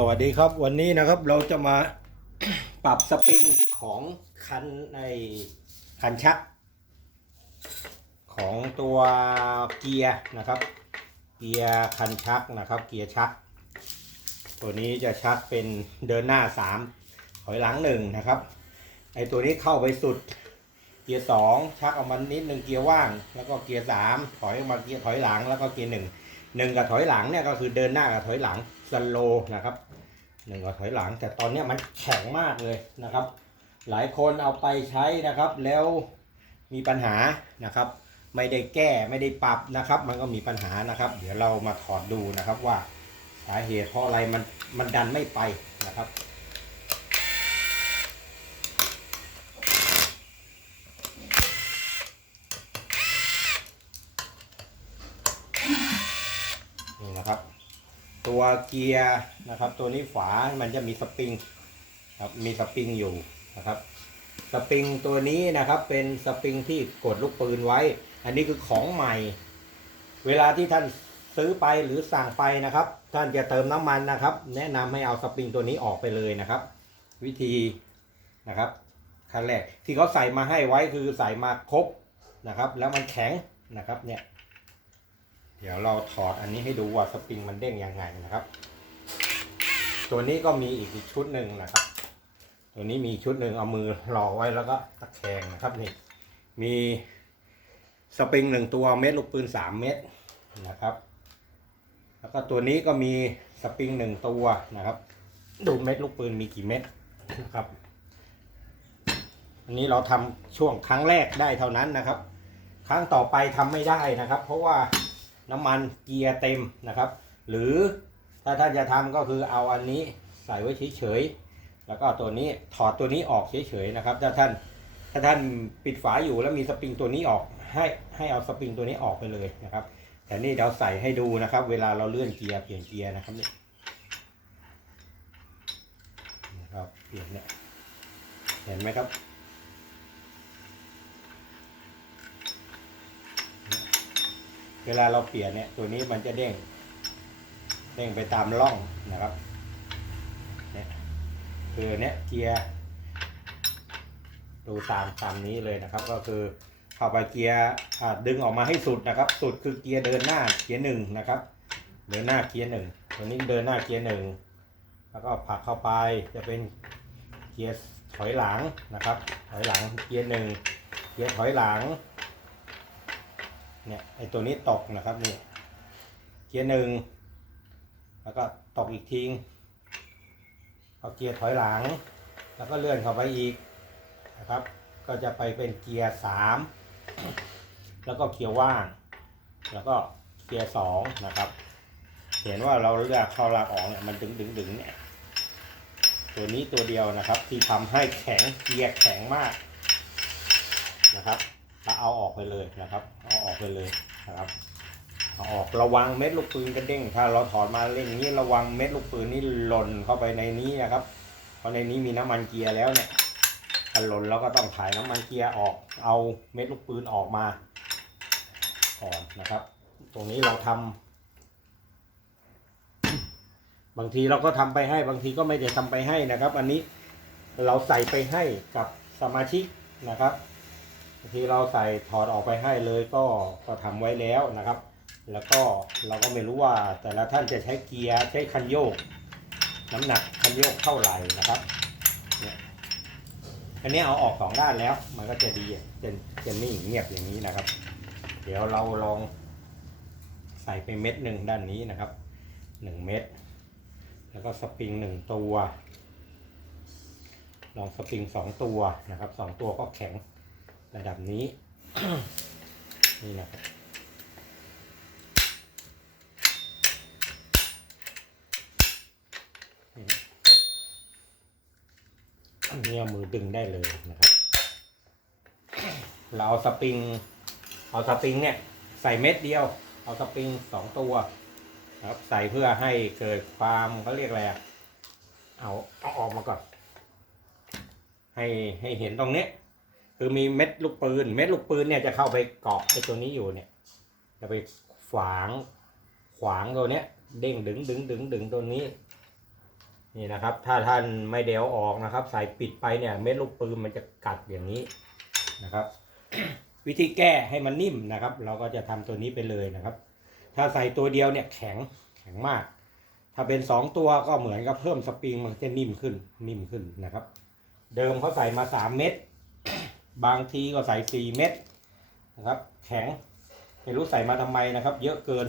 สวัสดีครับวันนี้นะครับเราจะมาปรับสปริงของคันในคันชัก ของตัวเกียร์นะครับ เกียร์คันชักนะครับ เกียร์ชัก ตัวนี้จะชักเป็นเดินหน้าสามถอยหลังหนึ่งนะครับไอตัวนี้เข้าไปสุด เกียร์สองชักออกมานิดหนึ่งเกียร์ว่าง แล้วก็เกียร์สามถอยออกมาเกียร์ถอยหลังแล้วก็เกียร์หนึ่ง หนึ่งกับถอยหลังเนี่ยก็คือเดินหน้ากับถอยหลังสโลนะครับหนึ่งกับถอยหลัง แต่ตอนนี้มันแข็งมากเลยนะครับ หลายคนเอาไปใช้นะครับแล้วมีปัญหานะครับ ไม่ได้แก้ไม่ได้ปรับนะครับ มันก็มีปัญหานะครับ เดี๋ยวเรามาถอดดูนะครับว่าสาเหตุเพราะอะไรมันมันดันไม่ไปนะครับ นี่นะครับ ตัวเกียร์นะครับ ตัวนี้ฝา มันจะมีสปริงครับ มีสปริงอยู่นะครับ สปริงตัวนี้นะครับเป็นสปริงที่กดลูกปืนไว้ อันนี้คือของใหม่ เวลาที่ท่านซื้อไปหรือสั่งไปนะครับ ท่านจะเติมน้ำมันนะครับ แนะนำให้เอาสปริงตัวนี้ออกไปเลยนะครับ วิธีนะครับขั้นแรกที่เขาใส่มาให้ไว้คือใส่มาครบนะครับ แล้วมันแข็งนะครับเนี่ย เดี๋ยวเราถอดอันนี้ให้ดูว่าสปริงมันเด้งยังไงนะครับ ตัวนี้ก็มีอีกชุดหนึ่งนะครับ ตัวนี้มีชุดหนึ่งเอามือรอไว้แล้วก็ตะแคงนะครับนี่ มีสปริงหนึ่งตัวเม็ดลูกปืนสามเม็ดนะครับ แล้วก็ตัวนี้ก็มีสปริงหนึ่งตัวนะครับ ดูเม็ดลูกปืนมีกี่เม็ดนะครับ อันนี้เราทำช่วงครั้งแรกได้เท่านั้นนะครับ ครั้งต่อไปทำไม่ได้นะครับ เพราะว่า น้ำมันเกียร์เต็มนะครับ หรือถ้าท่านจะทำก็คือเอาอันนี้ใส่ไว้เฉยๆแล้วก็ตัวนี้ถอดตัวนี้ออกเฉยๆนะครับ ถ้าท่านถ้าท่านปิดฝาอยู่แล้วมีสปริงตัวนี้ออก ให้ให้เอาสปริงตัวนี้ออกไปเลยนะครับ แต่นี่เราใส่ให้ดูนะครับ เวลาเราเลื่อนเกียร์เปลี่ยนเกียร์นะครับเนี่ยนะครับเปลี่ยนเนี่ยเห็นไหมครับ เวลาเราเปลี่ยนเนี่ยตัวนี้มันจะเด้ง เด้งไปตามร่องนะครับเนี่ยคือเนี่ยเกียร์ดูตามตามนี้เลยนะครับ ก็คือเข้าไปเกียร์ดึงออกมาให้สุดนะครับ สุดคือเกียร์เดินหน้าเกียร์หนึ่งนะครับเดินหน้าเกียร์หนึ่งตัวนี้เดินหน้าเกียร์หนึ่งแล้วก็ผลักเข้าไปจะเป็นเกียร์ถอยหลังนะครับ ถอยหลังเกียร์หนึ่งเกียร์ถอยหลัง เนี่ยไอตัวนี้ตกนะครับนี่เกียร์หนึ่งแล้วก็ตกอีกทิ้งเอาเกียร์ถอยหลัง แล้วก็เลื่อนเข้าไปอีกนะครับ ก็จะไปเป็นเกียร์สามแล้วก็เกียร์ว่าง แล้วก็เกียร์สองนะครับ เห็นว่าเราเลือกเข้าลากออกเนี่ยมันดึงดึงดึงเนี่ยตัวนี้ตัวเดียวนะครับ ที่ทำให้แข็งเกียร์แข็งมากนะครับ ถ้าเอาออกไปเลยนะครับ เอาออกไปเลยนะครับเอาออกระวังเม็ดลูกปืนกระเด้งถ้าเราถอดมาเล่นอย่างนี้ระวังเม็ดลูกปืนนี่หล่นเข้าไปในนี้นะครับ เพราะในนี้มีน้ำมันเกียร์แล้วเนี่ยถ้าหล่นเราก็ต้องถ่ายน้ำมันเกียร์ออก เอาเม็ดลูกปืนออกมาก่อนนะครับ ตรงนี้เราทำบางทีเราก็ทำไปให้บางทีก็ไม่ได้ทำไปให้นะครับ อันนี้เราใส่ไปให้กับสมาชิกนะครับ ที่เราใส่ถอดออกไปให้เลยก็ก็ทำไว้แล้วนะครับ แล้วก็เราก็ไม่รู้ว่าแต่ละท่านจะใช้เกียร์ใช้คันโยก น้ำหนักคันโยกเท่าไหร่นะครับเนี่ยอันนี้เอาออกสองด้านแล้ว มันก็จะดีจะจะนิ่งเงียบอย่างนี้นะครับ เดี๋ยวเราลองใส่ไปเม็ดหนึ่งด้านนี้นะครับหนึ่งเม็ดแล้วก็สปริงหนึ่งตัว ลองสปริงสองตัวนะครับสองตัวก็แข็ง ระดับนี้ นี่นะครับนี่อันนี้เอามือดึงได้เลยนะครับ เราเอาสปริง เอาสปริงเนี่ยใส่เม็ดเดียว เอาสปริงสองตัวครับใส่เพื่อให้เกิดความเขาเรียกอะไรอะเอาเอาออกมาก่อน ให้ให้เห็นตรงนี้ คือมีเม็ดลูกปืน เม็ดลูกปืนเนี่ยจะเข้าไปเกาะไอ้ตัวนี้อยู่เนี่ย จะไปขวางขวางตัวเนี้ย เด้งดึงดึงดึงดึงตัวนี้ นี่นะครับ ถ้าท่านไม่เดวออกนะครับ ใส่ปิดไปเนี่ย เม็ดลูกปืนมันจะกัดอย่างนี้นะครับ วิธีแก้ให้มันนิ่มนะครับ เราก็จะทำตัวนี้ไปเลยนะครับ ถ้าใส่ตัวเดียวเนี่ยแข็งแข็งมาก ถ้าเป็นสองตัวก็เหมือนกับเพิ่มสปริงมันจะนิ่มขึ้นนิ่มขึ้นนะครับ เดิมเขาใส่มาสามเม็ด บางทีก็ใส่สี่เม็ดนะครับ แข็งไม่รู้ใส่มาทำไมนะครับ เยอะเกิน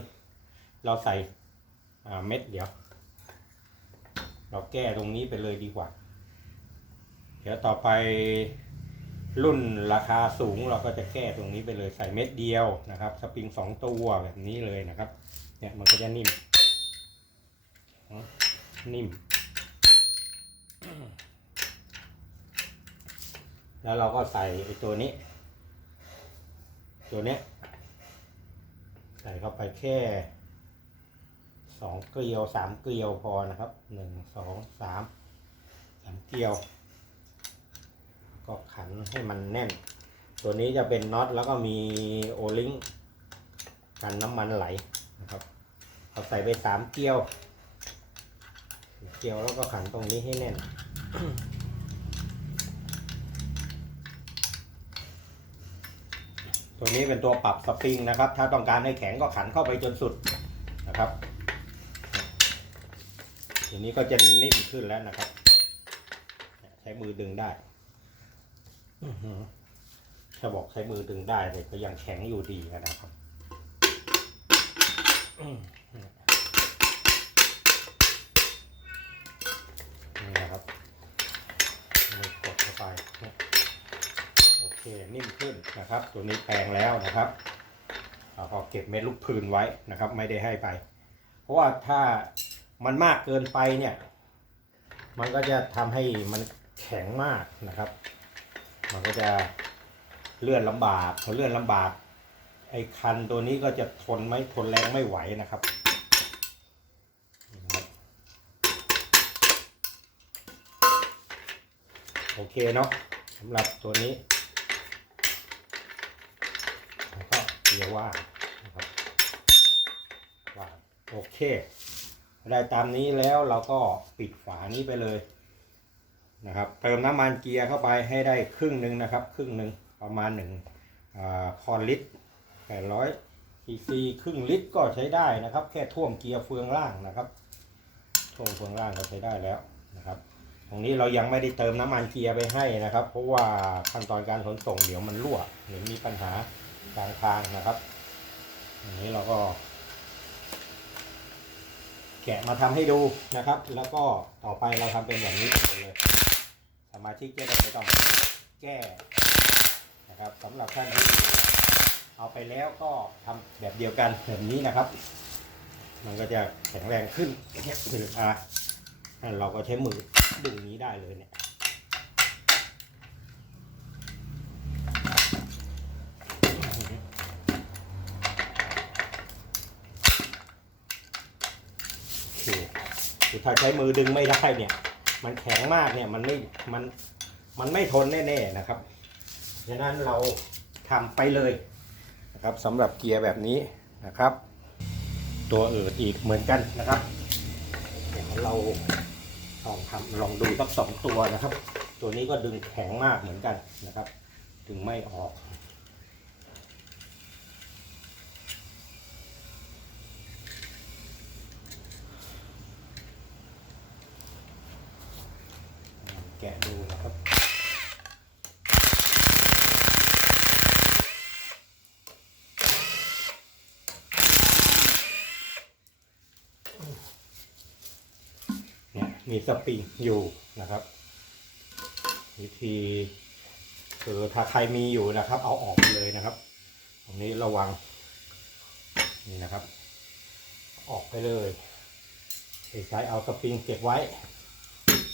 เราใส่เม็ดเดียว เราแก้ตรงนี้ไปเลยดีกว่า เดี๋ยวต่อไปรุ่นราคาสูงเราก็จะแก้ตรงนี้ไปเลยใส่เม็ดเดียวนะครับ สปริงสองตัวแบบนี้เลยนะครับ เนี่ยมันก็จะนิ่มนิ่ม แล้วเราก็ใส่ไอ้ตัวนี้ ตัวเนี้ยใส่เข้าไปแค่สองเกลียวสามเกลียวพอนะครับหนึ่งสองสามสามเกลียว ก็ขันให้มันแน่น ตัวนี้จะเป็นน็อตแล้วก็มีโอลิงกันน้ำมันไหลนะครับเอาใส่ไปสามเกลียว เกลียวแล้วก็ขันตรงนี้ให้แน่น ตัวนี้เป็นตัวปรับสปริงนะครับ ถ้าต้องการให้แข็งก็ขันเข้าไปจนสุดนะครับ ทีนี้ก็จะนิ่มขึ้นแล้วนะครับ ใช้มือดึงได้อือหือถ้าบอกใช้มือดึงได้แต่ก็ยังแข็งอยู่ดีนะครับอืม นี่นะครับมือกดเข้าไปเนี่ยโอเค นิ่มขึ้นนะครับ ตัวนี้แปลงแล้วนะครับเราเก็บเม็ดลูกพืนไว้นะครับ ไม่ได้ให้ไป เพราะว่าถ้ามันมากเกินไปเนี่ย มันก็จะทำให้มันแข็งมากนะครับ มันก็จะเลื่อนลำบากพอเลื่อนลำบาก ไอ้คันตัวนี้ก็จะทนไม่ทนแรงไม่ไหวนะครับโอเคเนาะสำหรับตัวนี้แล้ว ก็เกียร์ว่างนะครับว่างโอเคได้ตามนี้แล้วเราก็ปิดฝานี้ไปเลยนะครับ เติมน้ำมันเกียร์เข้าไปให้ได้ครึ่งหนึ่งนะครับ ครึ่งหนึ่งประมาณหนึ่งอาคอลิตรแปดร้อยซีซีครึ่งลิตรก็ใช้ได้นะครับ แค่ท่วมเกียร์เฟืองล่างนะครับท่วมเฟืองล่างก็ใช้ได้แล้วนะครับ ตรงนี้เรายังไม่ได้เติมน้ำมันเกียร์ไปให้นะครับ เพราะว่าขั้นตอนการขนส่งเดี๋ยวมันรั่วหรือมีปัญหา กลางทางนะครับอย่างนี้เราก็ แกะมาทำให้ดูนะครับ แล้วก็ต่อไปเราทำเป็นแบบนี้หมดเลย สมาชิกจะได้ไม่ต้องแก้นะครับสำหรับท่านที่เอาไปแล้วก็ทำแบบเดียวกันแบบนี้นะครับ มันก็จะแข็งแรงขึ้นเนี่ยคืออะเราก็ใช้มือดึงนี้ได้เลยเนี่ย โอเคคือ ถ้าใช้มือดึงไม่ได้เนี่ย มันแข็งมากเนี่ยมันไม่มันมันไม่ทนแน่ๆนะครับฉะนั้นเราทำไปเลยนะครับสำหรับเกียร์แบบนี้นะครับ ตัวอื่นอีกเหมือนกันนะครับเดี๋ยวเราลองทำลองดูสักสองตัวนะครับ ตัวนี้ก็ดึงแข็งมากเหมือนกันนะครับ ดึงไม่ออกแกะดูนะครับ เนี่ย มีสปริงอยู่นะครับ วิธีคือถ้าใครมีอยู่นะครับ เอาออกไปเลยนะครับ ตรงนี้ระวังนี่นะครับ ออกไปเลยใช้เอาสปริงเก็บไว้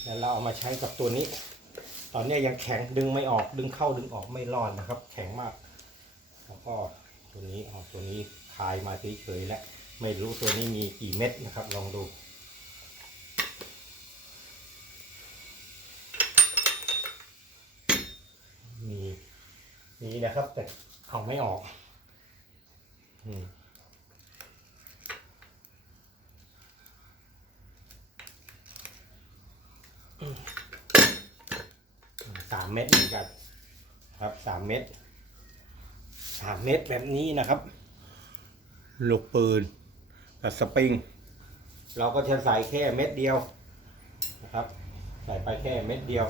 แล้วเราเอามาใช้กับตัวนี้ ตอนนี้ยังแข็งดึงไม่ออกดึงเข้าดึงออกไม่รอดนะครับ แข็งมาก แล้วก็ตัวนี้เอาตัวนี้คลายมาเฉยๆและไม่รู้ตัวนี้มีกี่เม็ดนะครับ ลองดู มีมีนะครับ แต่เอาไม่ออกสามเม็ดเหมือนกัน ครับสามเม็ดสามเม็ดแบบนี้นะครับ ลูกปืนกับสปริง เราก็จะใส่แค่เม็ดเดียวนะครับ ใส่ไปแค่เม็ดเดียว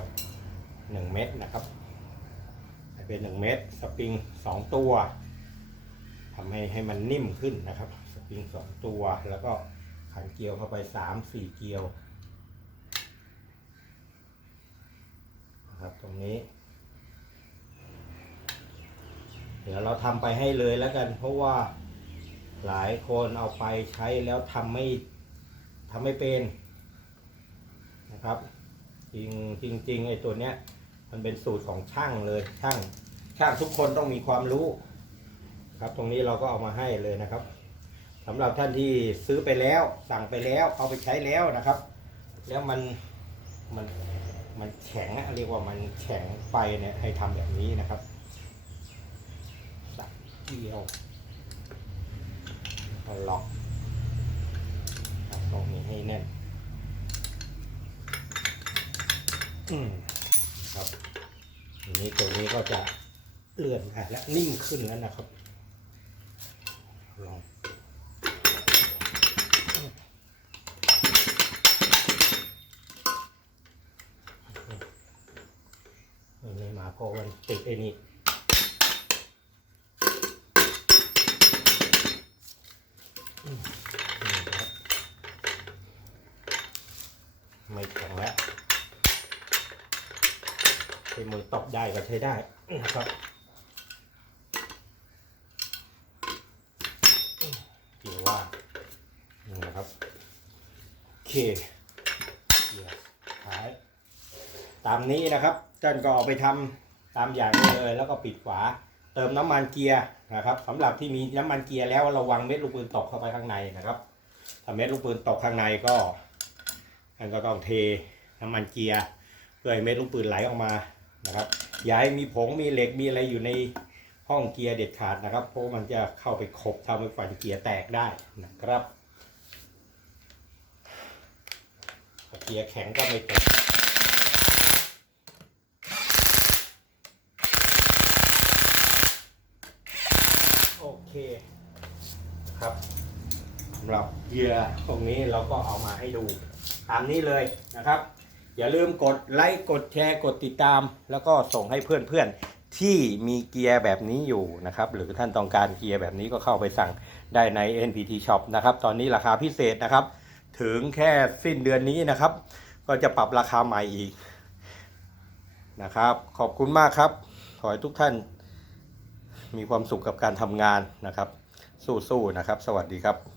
หนึ่งเม็ดนะครับ เป็นหนึ่งเม็ดสปริงสองตัวทำให้ให้มันนิ่มขึ้นนะครับ สปริงสองตัวแล้วก็ขันเกลียวเข้าไปสามสี่เกลียวนะครับตรงนี้ เดี๋ยวเราทำไปให้เลยแล้วกัน เพราะว่าหลายคนเอาไปใช้แล้วทำไม่ทำไม่เป็นนะครับ จริงจริงจริงไอ้ตัวเนี้ย มันเป็นสูตรของช่างเลยช่างช่างทุกคนต้องมีความรู้ ครับ ตรงนี้เราก็เอามาให้เลยนะครับสำหรับท่านที่ซื้อไปแล้ว สั่งไปแล้วเอาไปใช้แล้วนะครับ แล้วมันมันมันแข็งอะเรียกว่ามันแข็งไปเนี่ยให้ทำแบบนี้นะครับสักเดียวลอกล็อกตรงนี้ให้แน่น อืม ครับทีนี้ตัวนี้ก็จะเลื่อนและนิ่มขึ้นแล้วนะครับลองอันนี้มาพราะมันติดไอ้นี่อืมนี่นะครับไม่แข็งแล้ว ใช้มือตบได้ก็ใช้ได้นะครับเกี่ยวว่านี่นะครับโอเคเกี่ยวท้าย ตามนี้นะครับท่านก็เอาไปทำตามอย่างนี้เลย แล้วก็ปิดฝาเติมน้ำมันเกียร์นะครับสำหรับที่มีน้ำมันเกียร์แล้วระวังเม็ดลูกปืนตกเข้าไปข้างในนะครับถ้าเม็ดลูกปืนตกข้างในก็ท่านก็ต้องเทน้ำมันเกียร์เพื่อให้เม็ดลูกปืนไหลออกมา นะครับอย่าให้มีผงมีเหล็กมีอะไรอยู่ในห้องเกียร์เด็ดขาดนะครับ เพราะมันจะเข้าไปขบทำให้ฟันเกียร์แตกได้นะครับเกียร์แข็งก็ไม่ตกโอเคครับสำหรับเหยื่อตรงนี้เราก็เอามาให้ดู ตามนี้เลยนะครับ อย่าลืมกดไลค์กดแชร์กดติดตาม แล้วก็ส่งให้เพื่อนๆ ที่มีเกียร์แบบนี้อยู่นะครับ หรือท่านต้องการเกียร์แบบนี้ก็เข้าไปสั่งได้ใน NPT Shop นะครับ ตอนนี้ราคาพิเศษนะครับ ถึงแค่สิ้นเดือนนี้นะครับ ก็จะปรับราคาใหม่อีกนะครับ ขอบคุณมากครับ ขอให้ทุกท่านมีความสุขกับการทำงานนะครับ สู้ๆนะครับ สวัสดีครับ